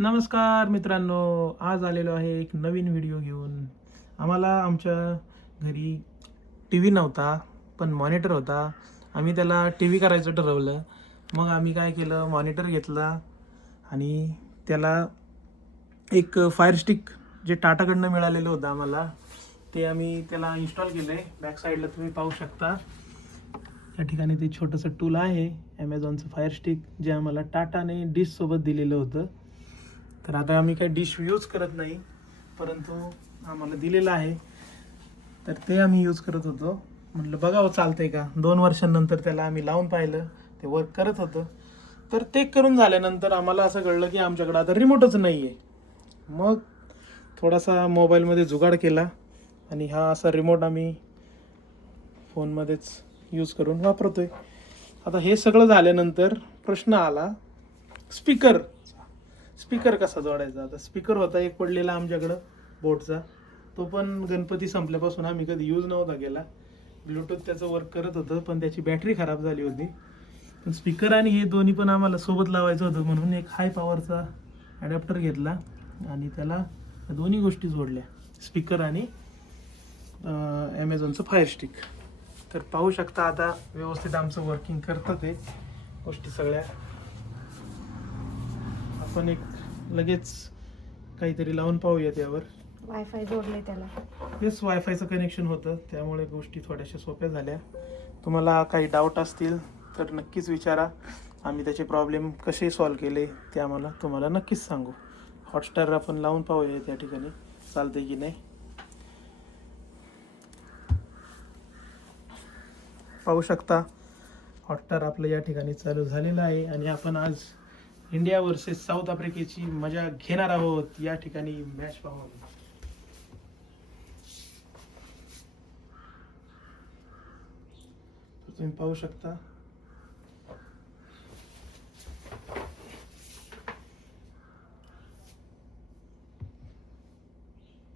नमस्कार मित्रांनो, आज आलेलो आहे एक नवीन व्हिडिओ घेऊन. आम्हाला आमच्या घरी टी व्ही नव्हता, पण मॉनिटर होता. आम्ही त्याला टी व्ही करायचं ठरवलं. मग आम्ही काय केलं, मॉनिटर घेतला आणि त्याला एक फायर स्टिक जे टाटाकडनं मिळालेलं होतं आम्हाला, ते आम्ही त्याला इन्स्टॉल केलं आहे. बॅक साईडला तुम्ही पाहू शकता, या ठिकाणी ते छोटंसं टूल आहे ॲमेझॉनचं फायर स्टिक, जे आम्हाला टाटाने डिशसोबत दिलेलं होतं. तर आता आम्ही काही डिश यूज करत नाही, परंतु आम्हाला दिलेलं आहे, तर ते आम्ही यूज करत होतो. म्हटलं बघावं चालतंय का. 2 वर्षांनंतर त्याला आम्ही लावून पाहिलं, ते वर्क करत होतं. तर ते करून झाल्यानंतर आम्हाला असं कळलं की आमच्याकडं आता रिमोटच नाही आहे. मग थोडासा मोबाईलमध्ये जुगाड केला आणि हा असा रिमोट आम्ही फोनमध्येच यूज करून वापरतोय. आता हे सगळं झाल्यानंतर प्रश्न आला, स्पीकर स्पीकर कसा जोडायचा. आता स्पीकर होता एक पडलेला आमच्याकडं बोटचा, तो पण गणपती संपल्यापासून आम्ही कधी यूज नव्हता केला. ब्लूटूथ त्याचं वर्क करत होतं, पण त्याची बॅटरी खराब झाली होती. पण स्पीकर आणि हे दोन्ही पण आम्हाला सोबत लावायचं होतं, म्हणून एक हाय पॉवरचा ॲडॅप्टर घेतला आणि त्याला दोन्ही गोष्टी जोडल्या, स्पीकर आणि ॲमेझॉनचं फायर स्टिक. तर पाहू शकता आता व्यवस्थित आमचं वर्किंग करतं ते गोष्टी सगळ्या. आपण एक लगेच काहीतरी लावून पाहूयात यावर. वायफाय जोडले त्याला. तेच वायफायचं कनेक्शन होतं, त्यामुळे गोष्टी थोड्याशा सोप्या झाल्या. तुम्हाला काही डाऊट असतील तर नक्कीच विचारा. आम्ही त्याचे प्रॉब्लेम कसे सॉल्व केले ते आम्हाला तुम्हाला नक्कीच सांगू. हॉटस्टार आपण लावून पाहूया त्या ठिकाणी चालते की नाही. पाहू शकता हॉटस्टार आपलं या ठिकाणी चालू झालेलं आहे आणि आपण आज इंडिया वर्सेस साऊथ आफ्रिकेची मजा घेणार आहोत. या ठिकाणी मॅच पाहून तुम्ही पाहू शकता.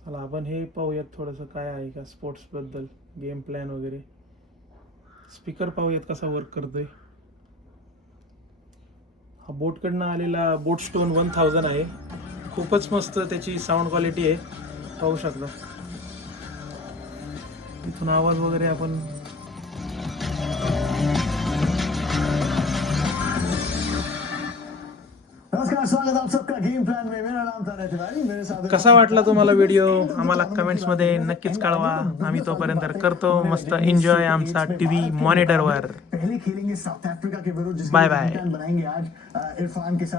चला आपण हे पाहूयात थोडंसं काय आहे का स्पोर्ट्सबद्दल, गेम प्लॅन वगैरे. स्पीकर पाहूयात कसा वर्क करतोय. हा बोटकडनं आलेला बोट स्टोन 1000 आहे. खूपच मस्त त्याची साऊंड क्वालिटी आहे, पाहू शकता. इथून आवाज वगैरे आपण नमस्कार, स्वागत आप सबका गेम प्लान में. मेरा नाम तारा तिवारी, मेरे साथ कसा वाटला तुम्हाला व्हिडिओ आम्हाला कमेंट्समध्ये नक्कीच कळवा. आम्ही तोपर्यंत करतो मस्त एन्जॉय आमचा टीव्ही मॉनिटरवर. पहले खेलेंगे साउथ अफ्रीका के विरुद्ध, बाय बाय. बनाएंगे आज इरफान के साथ.